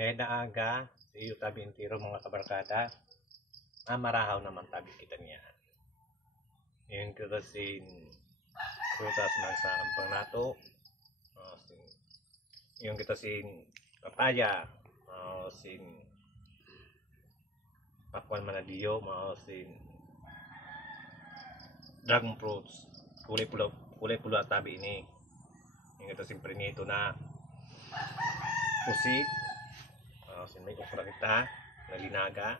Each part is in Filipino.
Ngayon na aga, iyo tabi intiro mga kabarkada. Marahaw naman tabi kita niya. Yung kakasin prutas man sa ampang nato. Yung kita sin papaya, sin pakwan manadiyo, sin dragon fruits. Kulay pula tabi ini. Yung kita sin prinito na pusit. Sin may okra kita na linaga.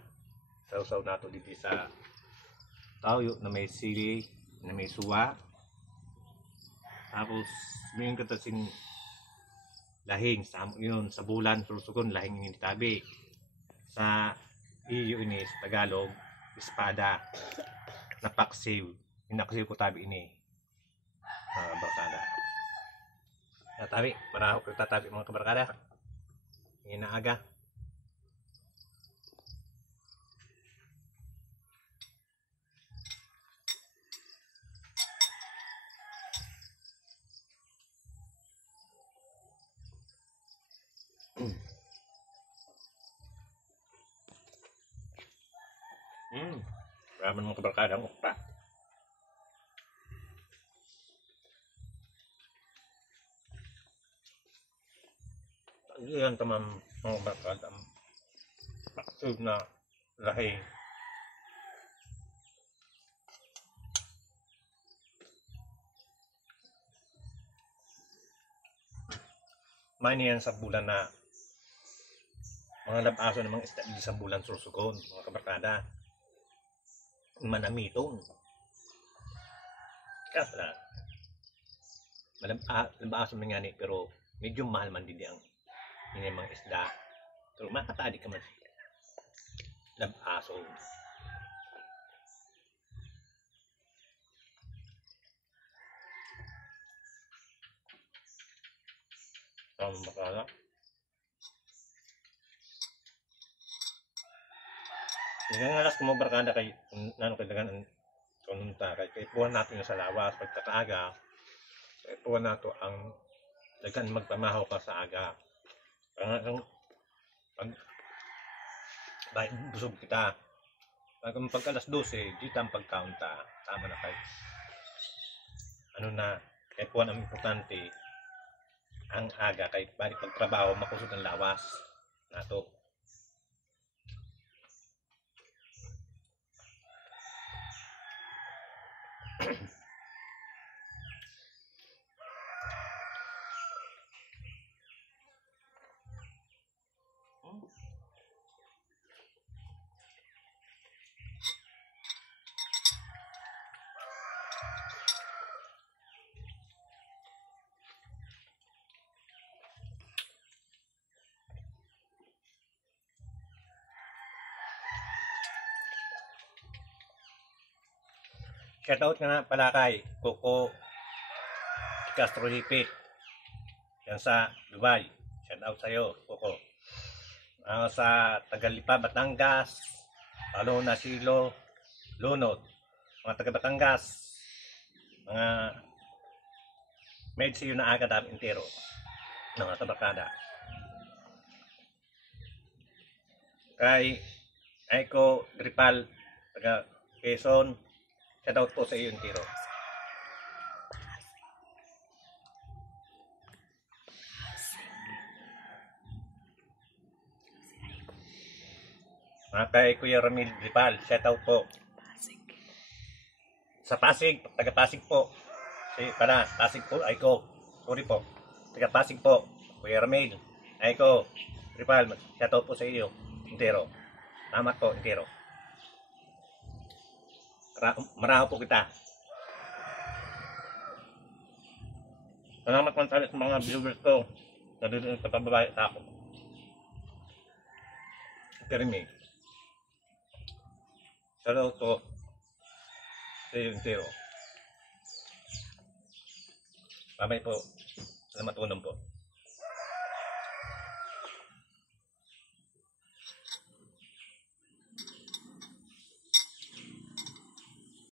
Sausaw nato dito sa tawyo na may sili, na may suwa. Tapos may kita sin lahing yun sa bulan susugon lahing ini tabi. Sa iyo ini sa Tagalog espada na paksiw. Inaksiw ko tabi ini. Barkada. Tabi, marahok kita tabi mga kabarkada. Inaaga. Ramen mga kabarkada ang okra. Yan tamang mga kabarkada ang paksud na lahing. Mani yan sa bulan na mga labaso ng mga isda di sa bulan susugon mga kabarkada. Manamiton. Kaya labaso man nga ni pero medyo mahal man din ang ini mga isda. Pero makatadi ka man labaso. Tamang bakala. Yung alas kung barkada kay nano kailangan kununta kay puwan natin sa lawas pagkataaga. Kay puwan nato ang daghan magpamahaw ka sa aga. Pag busog kita. Pag alas 12, dito ang pagkaunta. Tama na kay ano na kay puwan ang importante ang aga kay bali pagtrabaho makusog ang lawas nato. Shoutout nga pala kay Coco Castro Hipit yan sa Dubai. Shoutout sa iyo Coco. Sa Tagalipa, Batangas, Palona, Silo, Lunod, mga taga Batangas, mga med siyo na aga dami intero ng mga tabakada. Kay Aiko Gripal, taga Quezon, shoutout po sa iyo intero. Mga kay Kuya Ramil Gripal, shoutout po. Sa Pasig, taga Pasig po. Para Pasig po, Aiko. Sorry po. Taga Pasig po. Kuya Ramil, Aiko Gripal, shoutout po sa iyo intero. Salamat po intero. Marahaw po kita. Salamat man sa mga viewers ko na dito sa pababae sa ako. Termi. Shoutout po sa iyo intero. Bye-bye po. Salamat po.